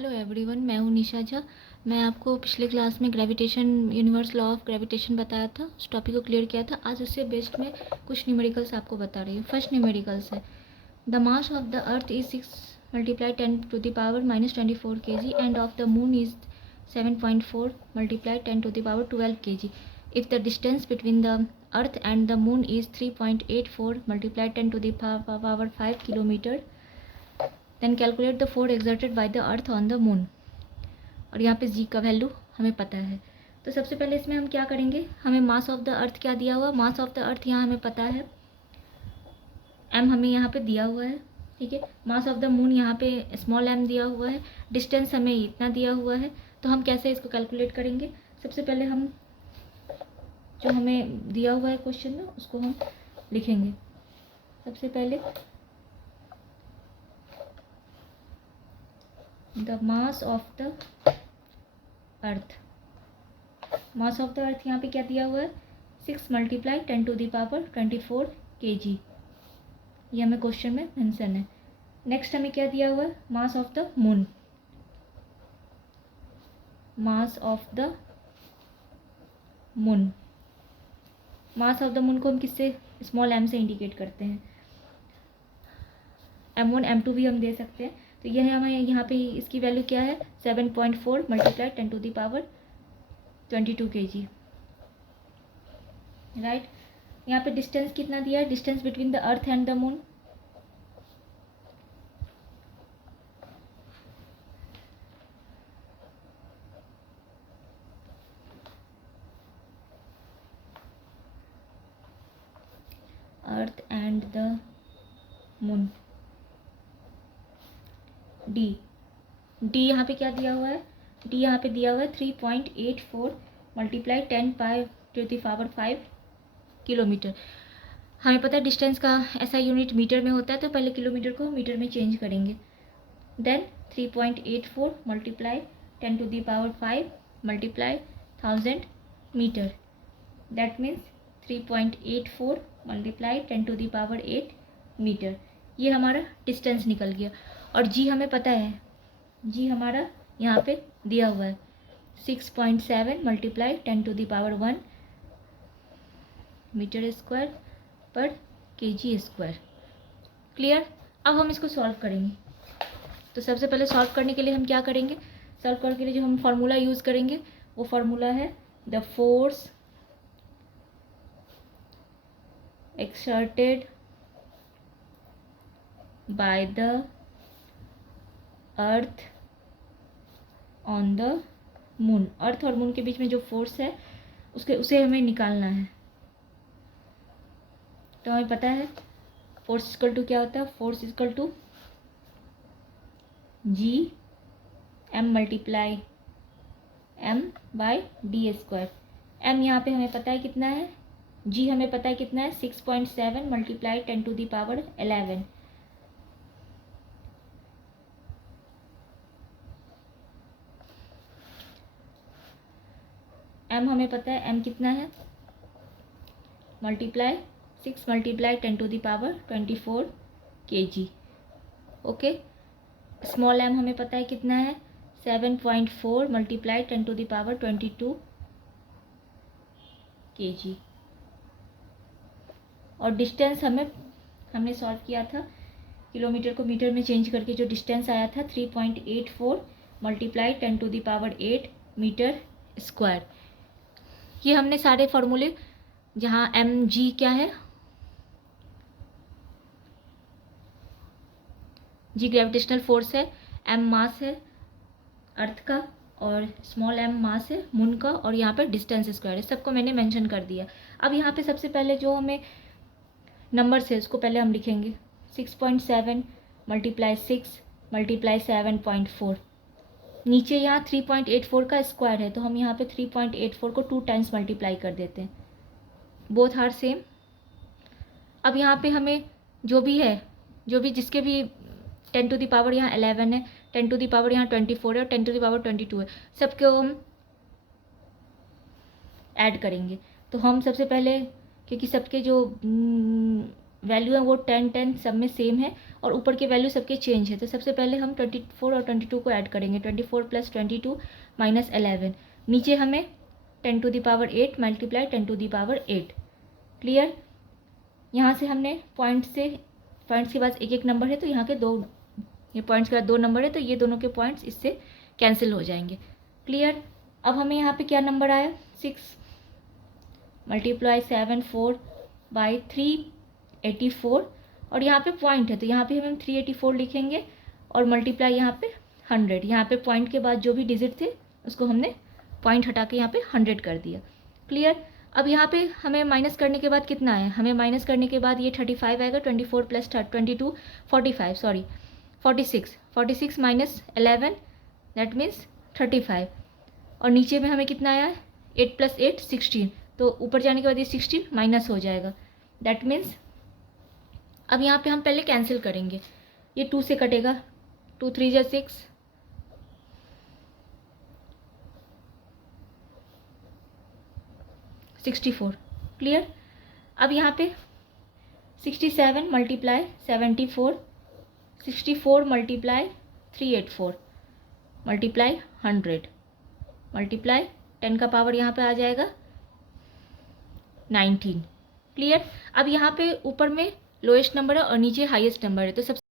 Hello everyone, मैं हूँ निशा झा। मैं आपको पिछले क्लास में gravitation universe law of gravitation बताया था, उस टॉपिक को क्लियर किया था। आज उससे बेस्ड में कुछ न्यूमेरिकल्स आपको बता रही हूँ। फर्स्ट न्यूमेरिकल्स है the mass of the earth is 6 × 10⁻⁻24 kg and of the moon is 7.4 × 10⁻12 kg। If the distance between the earth and the moon is 3.84 × 10⁻5 kilometre, then calculate the force exerted by the earth on the moon. और यहाँ पे जी का value हमें पता है। तो सबसे पहले इसमें हम क्या करेंगे, हमें मास ऑफ द अर्थ क्या दिया हुआ, मास ऑफ द अर्थ यहाँ हमें पता है, एम हमें यहाँ पे दिया हुआ है, ठीक है। मास ऑफ द मून यहाँ पे स्मॉल एम दिया हुआ है, डिस्टेंस हमें इतना दिया हुआ है। तो हम कैसे इसको कैलकुलेट करेंगे, सबसे पहले हम जो हमें दिया हुआ है क्वेश्चन में उसको हम लिखेंगे। सबसे पहले the mass of the earth, mass of the अर्थ यहाँ पे क्या दिया हुआ है, 6 × 10⁻24 kg। ये हमें क्वेश्चन में मेंशन है। नेक्स्ट हमें क्या दिया हुआ है, मास of the moon, mass of the moon, mass of the moon को हम किससे, स्मॉल एम से इंडिकेट करते हैं। m1 m2 भी हम दे सकते हैं। तो यह हमें यहाँ पे इसकी वैल्यू क्या है, 7.4 × 10⁻22 kg, राइट। यहाँ पे डिस्टेंस कितना दिया है, distance between the earth and the moon, earth and the moon, D. D यहाँ पे क्या दिया हुआ है, डी यहाँ पे दिया हुआ है 3.84 × 10⁻5 किलोमीटर। हमें पता है डिस्टेंस का ऐसा यूनिट मीटर में होता है, तो पहले किलोमीटर को मीटर में चेंज करेंगे। Then 3.84 × 10⁻5 × 1000 metre, that means 3.84 × 10⁸ metre. ये हमारा डिस्टेंस निकल गया। और जी हमें पता है, जी हमारा यहाँ पे दिया हुआ है 6.7 × 10⁻1 मीटर स्क्वायर पर kg स्क्वायर। क्लियर। अब हम इसको सॉल्व करेंगे। तो सबसे पहले सॉल्व करने के लिए हम क्या करेंगे, सॉल्व करने के लिए जो हम फार्मूला यूज़ करेंगे वो फार्मूला है the force exerted by the earth on the moon। अर्थ और मून के बीच में जो फोर्स है उसे हमें निकालना है। तो हमें पता है फोर्स इक्वल टू क्या होता है, force equal to G M × M by D square. M यहाँ पे हमें पता है कितना है, जी हमें पता है कितना है, 6.7 × 10⁻11। एम हमें पता है, एम कितना है, multiply 6 × 10⁻24 kg। Okay. Small M हमें पता है कितना है, 7.4 × 10⁻22 kg। और डिस्टेंस हमने सॉल्व किया था, किलोमीटर को मीटर में चेंज करके जो डिस्टेंस आया था 3.84 × 10⁸ मीटर स्क्वायर। ये हमने सारे फॉर्मूले, जहाँ एम जी क्या है, जी ग्रेविटेशनल फोर्स है, एम मास है अर्थ का, और स्मॉल एम मास है मून का, और यहाँ पर डिस्टेंस स्क्वायर है, सबको मैंने मेंशन कर दिया। अब यहाँ पे सबसे पहले जो हमें नंबर्स है उसको पहले हम लिखेंगे, 6.7 × 6 × 7.4। नीचे यहाँ 3.84 का स्क्वायर है, तो हम यहाँ पे 3.84 को 2 टाइम्स मल्टीप्लाई कर देते हैं, बोथ आर सेम। अब यहाँ पे हमें जो भी है, जो भी जिसके भी 10⁻ यहाँ 11 है, 10⁻ यहाँ 24 है और 10⁻22 है, सबको हम ऐड करेंगे। तो हम सबसे पहले, क्योंकि सबके जो वैल्यू है वो 10 सब में सेम है और ऊपर के वैल्यू सबके चेंज है। तो सबसे पहले हम 24 और 22 को ऐड करेंगे। 24 + 22 - 11। नीचे हमें 10⁸ मल्टीप्लाई 10⁸। क्लियर। यहाँ से हमने पॉइंट्स के बाद एक एक नंबर है तो यहाँ के दो, ये पॉइंट्स के बाद 2 नंबर है तो ये दोनों के पॉइंट्स इससे कैंसिल हो जाएंगे। क्लियर। अब हमें यहाँ पे क्या नंबर आया, 6 × 7 4 / 384 और यहाँ पे पॉइंट है तो यहाँ पे हम 384 लिखेंगे और मल्टीप्लाई यहाँ पे 100। यहाँ पे पॉइंट के बाद जो भी डिजिट थे उसको हमने पॉइंट हटा के यहाँ पे 100 कर दिया। क्लियर। अब यहाँ पे हमें माइनस करने के बाद कितना है, हमें माइनस करने के बाद ये 35 आएगा। 24 + 22 45 सॉरी 46 46 - 11 दैट मीन्स 35। और नीचे में हमें कितना आया, 8 + 8 16। तो ऊपर जाने के बाद ये 16 माइनस हो जाएगा। दैट मीन्स अब यहाँ पे हम पहले कैंसिल करेंगे। ये 2 से कटेगा, 2 3 × 6 64। क्लियर। अब यहाँ पे 67 × 74 64 × 384 मल्टीप्लाई 100 मल्टीप्लाई 10 का पावर यहाँ पे आ जाएगा 19। क्लियर। अब यहाँ पे ऊपर में लोएस्ट नंबर है और नीचे हाईएस्ट नंबर है तो सबसे